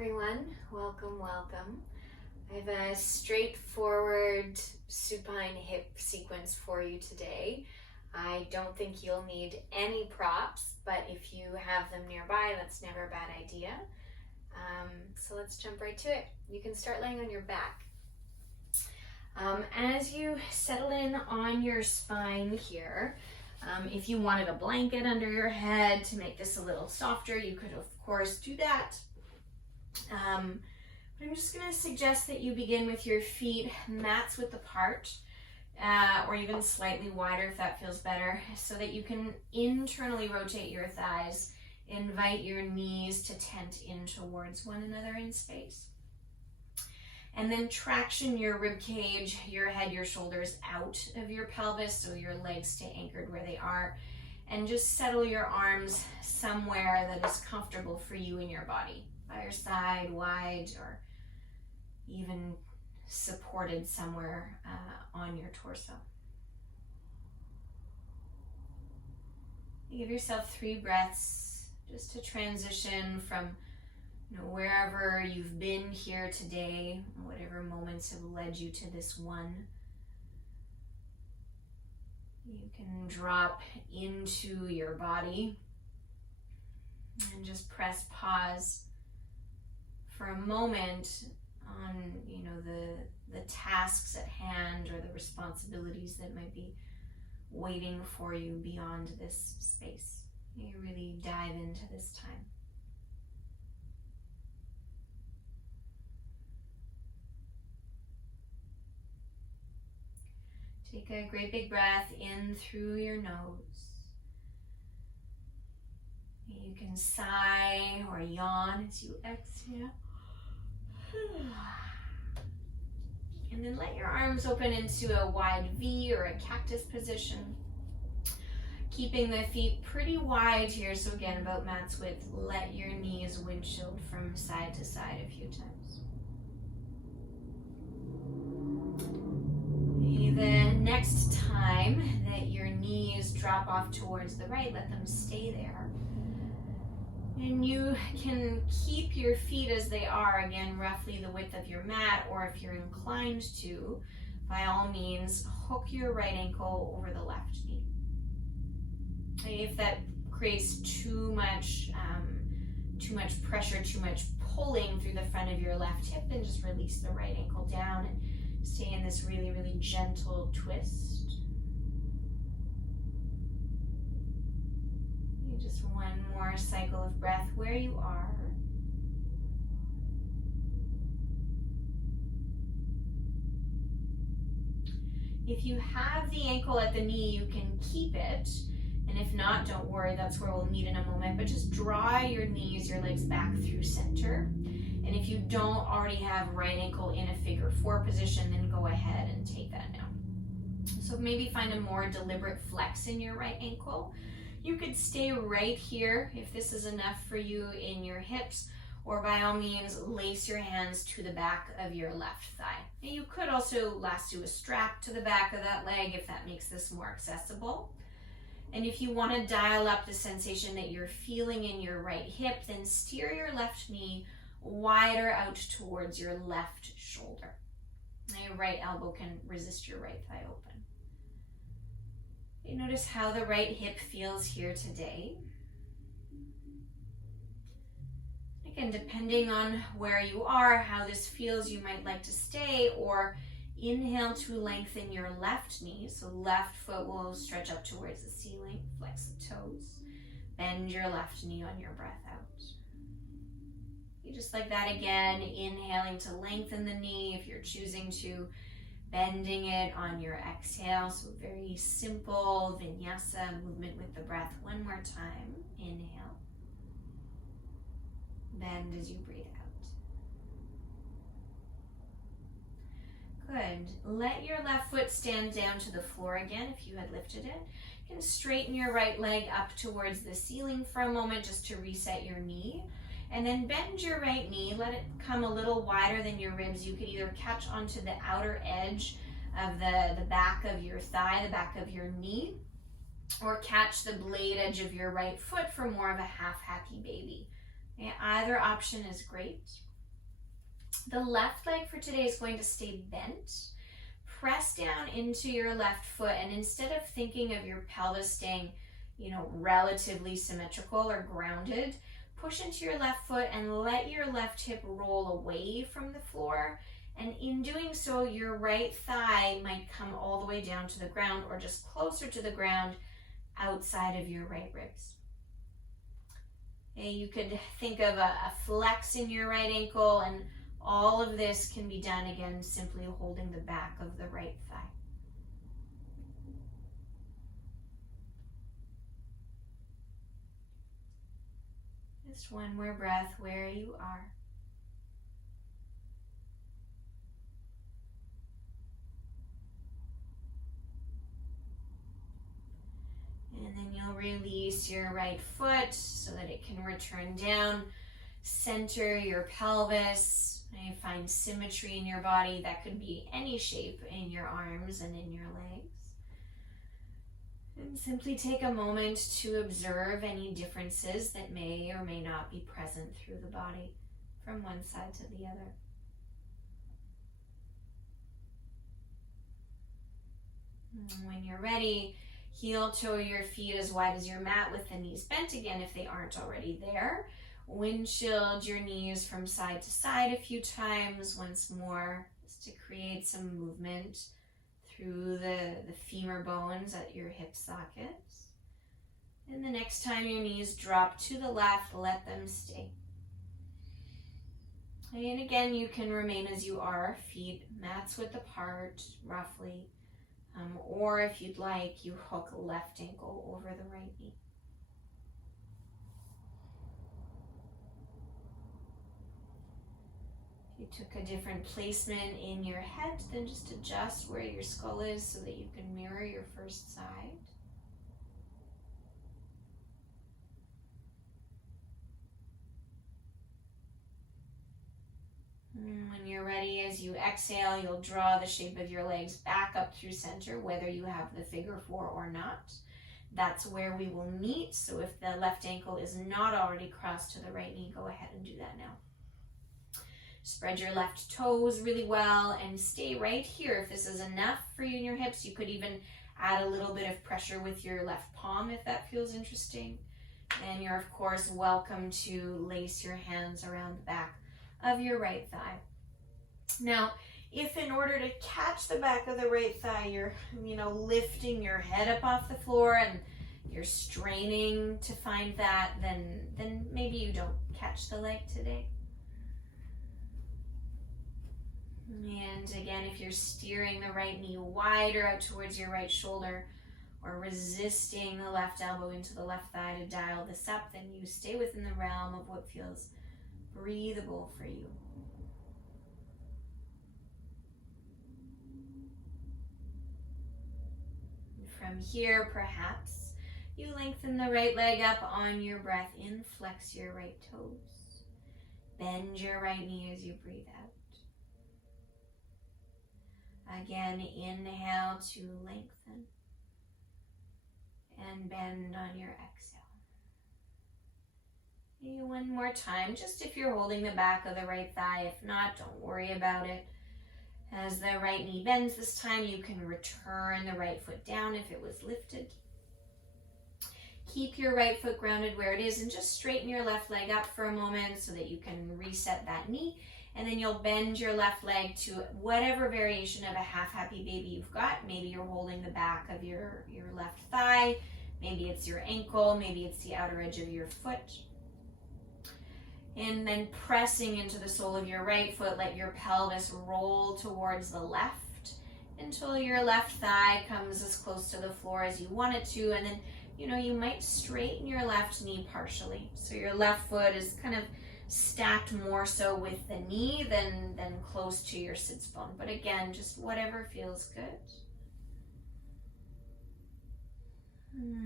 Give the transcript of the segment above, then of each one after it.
everyone, welcome. I have a straightforward supine hip sequence for you today. I don't think you'll need any props, but if you have them nearby, that's never a bad idea. So let's jump right to it. You can start laying on your back. As you settle in on your spine here, if you wanted a blanket under your head to make this a little softer, you could of course do that. But I'm just going to suggest that you begin with your feet mats width apart, or even slightly wider if that feels better, so that you can internally rotate your thighs, invite your knees to tent in towards one another in space. And then traction your rib cage, your head, your shoulders out of your pelvis so your legs stay anchored where they are. And just settle your arms somewhere that is comfortable for you in your body, by your side, wide, or even supported somewhere on your torso. Give yourself 3 breaths just to transition from wherever you've been here today, whatever moments have led you to this one. You can drop into your body and just press pause for a moment on the tasks at hand or the responsibilities that might be waiting for you beyond this space. You really dive into this time. Take a great big breath in through your nose. You can sigh or yawn as you exhale. And then let your arms open into a wide V or a cactus position. Keeping the feet pretty wide here, so again, about mat's width. Let your knees windshield from side to side a few times. The next time that your knees drop off towards the right, let them stay there. And you can keep your feet as they are, again, roughly the width of your mat, or if you're inclined to, by all means, hook your right ankle over the left knee. If that creates too much pressure, too much pulling through the front of your left hip, then just release the right ankle down and stay in this really, really gentle twist. Just one more cycle of breath where you are. If you have the ankle at the knee, you can keep it. And if not, don't worry, that's where we'll meet in a moment. But just draw your knees, your legs back through center. And if you don't already have right ankle in a figure 4 position, then go ahead and take that now. So maybe find a more deliberate flex in your right ankle. You could stay right here if this is enough for you in your hips, or by all means, lace your hands to the back of your left thigh. And you could also lasso a strap to the back of that leg if that makes this more accessible. And if you want to dial up the sensation that you're feeling in your right hip, then steer your left knee wider out towards your left shoulder. Now your right elbow can resist your right thigh open. You notice how the right hip feels here today. Again, depending on where you are, how this feels, you might like to stay, or inhale to lengthen your left knee. So left foot will stretch up towards the ceiling, flex the toes, bend your left knee on your breath out. You just like that again, inhaling to lengthen the knee if you're choosing to, bending it on your exhale. So very simple vinyasa movement with the breath. One more time. Inhale. Bend as you breathe out. Good. Let your left foot stand down to the floor again if you had lifted it. You can straighten your right leg up towards the ceiling for a moment just to reset your knee. And then bend your right knee, let it come a little wider than your ribs. You could either catch onto the outer edge of the back of your thigh, the back of your knee, or catch the blade edge of your right foot for more of a half happy baby. Okay, either option is great. The left leg for today is going to stay bent. Press down into your left foot, and instead of thinking of your pelvis staying, relatively symmetrical or grounded, push into your left foot and let your left hip roll away from the floor. And in doing so, your right thigh might come all the way down to the ground or just closer to the ground outside of your right ribs. Okay, you could think of a flex in your right ankle, and all of this can be done again simply holding the back of the right thigh. Just one more breath where you are. And then you'll release your right foot so that it can return down. Center your pelvis. And find symmetry in your body. That could be any shape in your arms and in your legs. And simply take a moment to observe any differences that may or may not be present through the body from one side to the other. And when you're ready, heel toe your feet as wide as your mat with the knees bent again if they aren't already there. Windshield your knees from side to side a few times once more, just to create some movement through the femur bones at your hip sockets. And the next time your knees drop to the left, let them stay. And again, you can remain as you are, feet mats width apart, roughly. Or if you'd like, you hook left ankle over the right knee. If you took a different placement in your head, then just adjust where your skull is so that you can mirror your first side. And when you're ready, as you exhale, you'll draw the shape of your legs back up through center, whether you have the figure four or not. That's where we will meet. So if the left ankle is not already crossed to the right knee, go ahead and do that now. Spread your left toes really well and stay right here. If this is enough for you in your hips, you could even add a little bit of pressure with your left palm if that feels interesting. And you're of course welcome to lace your hands around the back of your right thigh. Now, if in order to catch the back of the right thigh, you're, lifting your head up off the floor and you're straining to find that, then maybe you don't catch the leg today. And again, if you're steering the right knee wider out towards your right shoulder or resisting the left elbow into the left thigh to dial this up, then you stay within the realm of what feels breathable for you. From here, perhaps you lengthen the right leg up on your breath in, flex your right toes, bend your right knee as you breathe out. Again, inhale to lengthen and bend on your exhale. Maybe one more time, just if you're holding the back of the right thigh. If not, don't worry about it. As the right knee bends this time, you can return the right foot down if it was lifted. Keep your right foot grounded where it is and just straighten your left leg up for a moment so that you can reset that knee. And then you'll bend your left leg to whatever variation of a half happy baby you've got. Maybe you're holding the back of your left thigh. Maybe it's your ankle. Maybe it's the outer edge of your foot. And then pressing into the sole of your right foot, let your pelvis roll towards the left until your left thigh comes as close to the floor as you want it to. And then, you might straighten your left knee partially. So your left foot is kind of stacked more so with the knee than close to your sits bone. But again, just whatever feels good.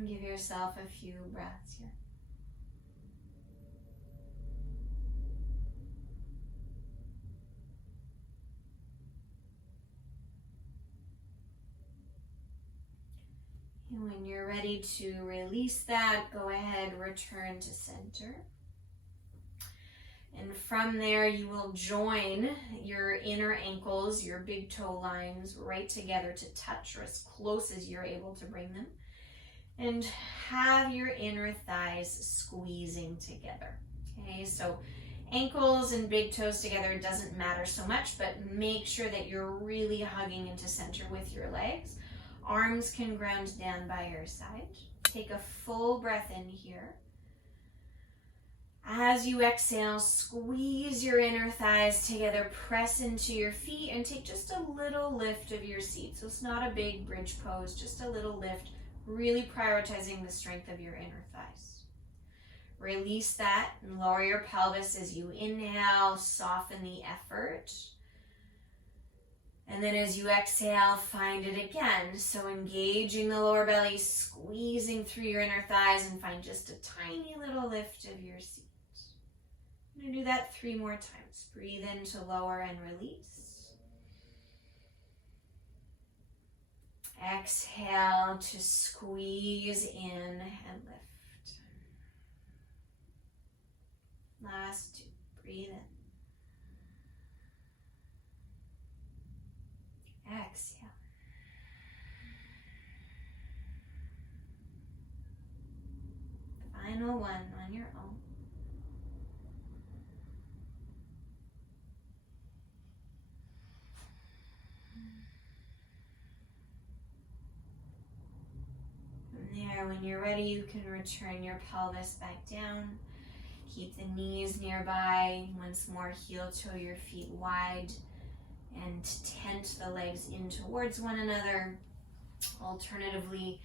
Give yourself a few breaths here. And when you're ready to release that, go ahead, return to center. And from there, you will join your inner ankles, your big toe lines right together to touch, or as close as you're able to bring them. And have your inner thighs squeezing together. Okay, so ankles and big toes together doesn't matter so much, but make sure that you're really hugging into center with your legs. Arms can ground down by your side. Take a full breath in here. As you exhale, squeeze your inner thighs together, press into your feet, and take just a little lift of your seat. So it's not a big bridge pose, just a little lift, really prioritizing the strength of your inner thighs. Release that and lower your pelvis as you inhale, soften the effort. And then as you exhale, find it again. So engaging the lower belly, squeezing through your inner thighs, and find just a tiny little lift of your seat. I'm going to do that 3 more times. Breathe in to lower and release. Exhale to squeeze in and lift. Last 2. Breathe in. Exhale. Final one on your own. From there, when you're ready, you can return your pelvis back down. Keep the knees nearby. Once more, heel toe your feet wide and tent the legs in towards one another. Alternatively,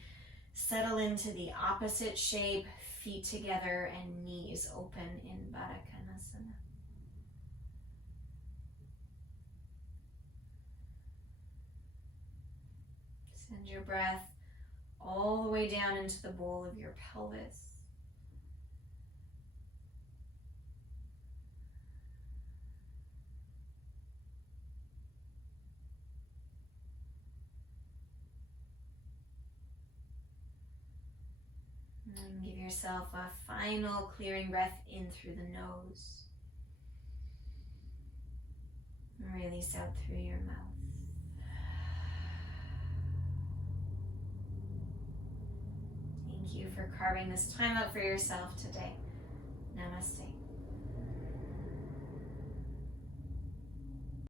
settle into the opposite shape, feet together and knees open in Baddha Konasana. Send your breath all the way down into the bowl of your pelvis. And give yourself a final clearing breath in through the nose. And release out through your mouth. Thank you for carving this time out for yourself today. Namaste.